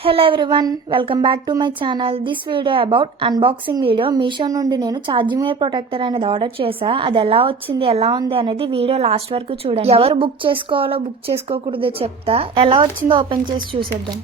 Hello everyone, welcome back to my channel. This video about unboxing video. Meesho నుండి నేను charging wire protector అనేది ఆర్డర్ చేశా. అది ఎలా వచ్చింది, ఎలా ఉంది అనేది వీడియో లాస్ట్ వరకు చూడండి. ఎవరు బుక్ చేసుకోవాలో బుక్ చేసుకోకూడదో చెప్తా. ఎలా వచ్చిందో ఓపెన్ చేసి చూసేద్దాం.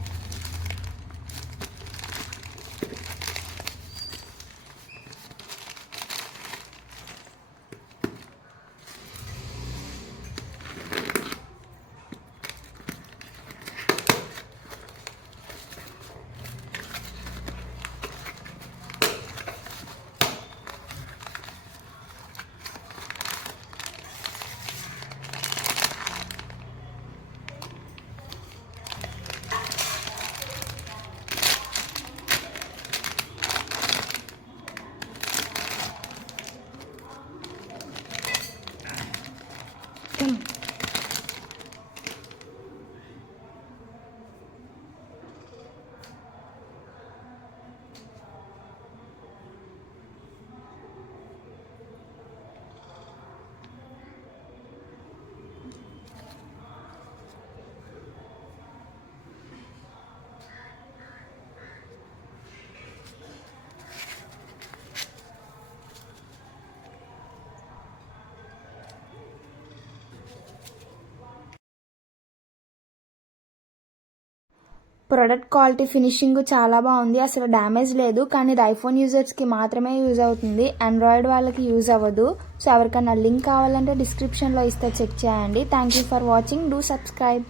ప్రొడక్ట్ క్వాలిటీ, ఫినిషింగ్ చాలా బాగుంది. అసలు డ్యామేజ్ లేదు. కానీ ఇది ఐఫోన్ యూజర్స్కి మాత్రమే యూజ్ అవుతుంది, ఆండ్రాయిడ్ వాళ్ళకి యూజ్ అవ్వదు. సో ఎవరికైనా లింక్ కావాలంటే డిస్క్రిప్షన్లో ఇస్తే చెక్ చేయండి. Thank you for watching. Do subscribe.